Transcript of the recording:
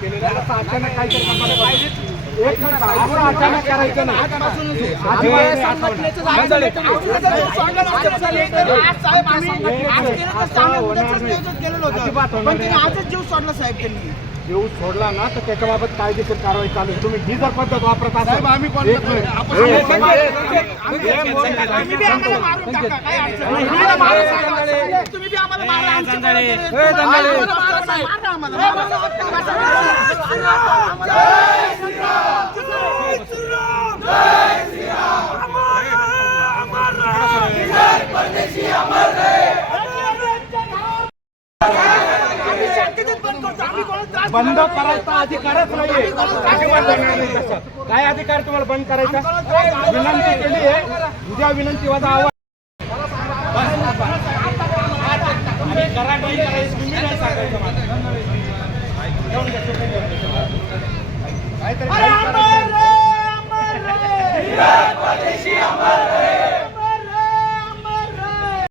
केलेलं आहे. असं अचानक काहीतरी करणार पाहिजे. एक मिनिट, असं अचानक करायचं नाही. आजच जीव सोडला साहेब त्यांनी. जीव सोडला ना तर त्याच्याबाबत कायदेशीर कारवाई चालू आहे. तुम्ही ही जर पद्धत वापरत असाल आम्ही तुम्ही बी आम्हाला मारून टाका, काय अडचण नाही. तुम्ही बी आम्हाला मारा, आमचे पोरं गेले. मारा आम्हाला. बंद करायचा अधिकारच नाहीये. काय अधिकार तुम्हाला बंद करायचा? विनंती केली आहे, उद्या विनंती वाजा आवाज करा, नाही करायचं तुम्ही नाही सांगायचं.